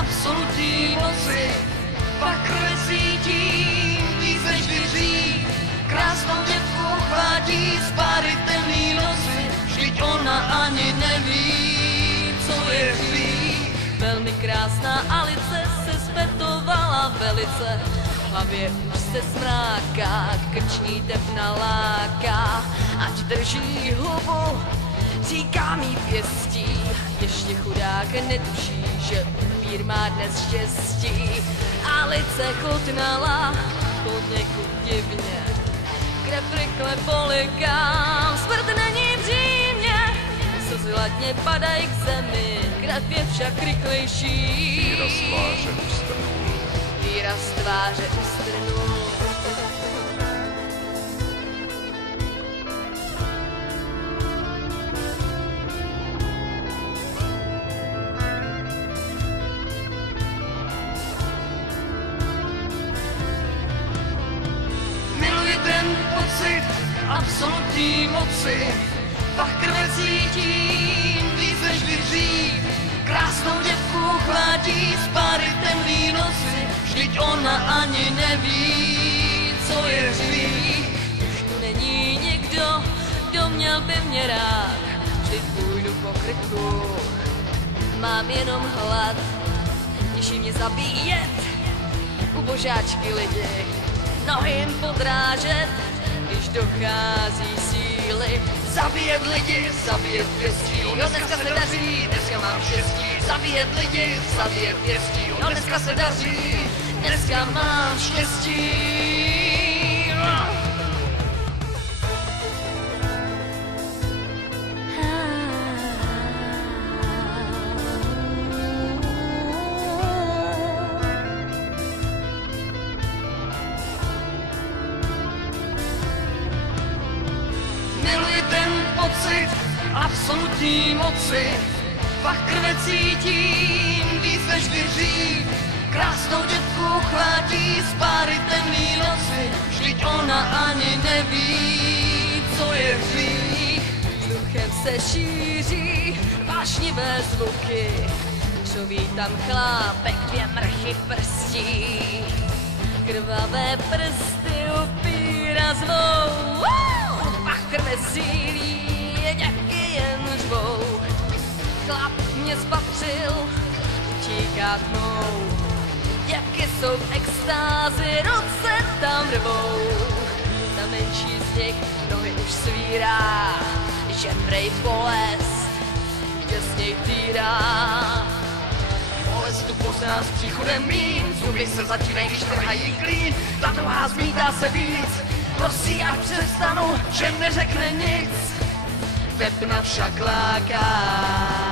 absolutní moci, pak krve cítím víc než dřív. Krásnou děvku chvátí z páry temný noci, vždyť ona ani neví, co je hřích. Velmi krásná Alice se zpetovala velice, v hlavě už se smráká, krční tepna láká, ať drží hubu, říká mý pěstí. Ještě chudák netuší, že upír má dnes štěstí. Alice chutnala poněkud divně, krev rychle polikám, smrt není v Římě. Slzy ladně padají k zemi, krev je však rychlejší. Výraz tváře ustrnul. Miluji ten pocit absolutní moci, pak krve cítím víc než dřív. Krásnou děvku chvátí z páry temný noci, vždyť ona ani neví, co je hřích. Už tu není nikdo, kdo měl by mě rád, vždy půjdu po krku, mám jenom hlad, těší mě zabíjet, ubožáčky lidi, nohy jim podrážet, když dochází síly. Zabíjet lidi, zabíjet pěstí, no dneska se daří, dneska mám štěstí. Zabíjet lidi, zabíjet pěstí, no dneska se daří, dneska mám štěstí. Miluji ten pocit absolutní moci, pak krve cítím víc než dřív. Krásnou děvku chvátí z páry temný noci, vždyť ona ani neví, co je hřích. Vzduchem se šíří vášnivé zvuky, křoví tam chlápek, 2 mrchy prstí, krvavé prsty upíra zvou. Pak krve sílí, děvky jen řvou. Chlap mě spatřil, utíká tmou. Děvky jsou v extázi, ruce tam rvou. Ta menší z nich nohy už svírá, žebrej bolest těsněj týrá. Bolest tu pozná s příchodem mým, zuby se zatírají, když trhají klín. Ta druhá zmítá se víc, prosí, ať přestanu, že neřekne nic. Tepna však láká.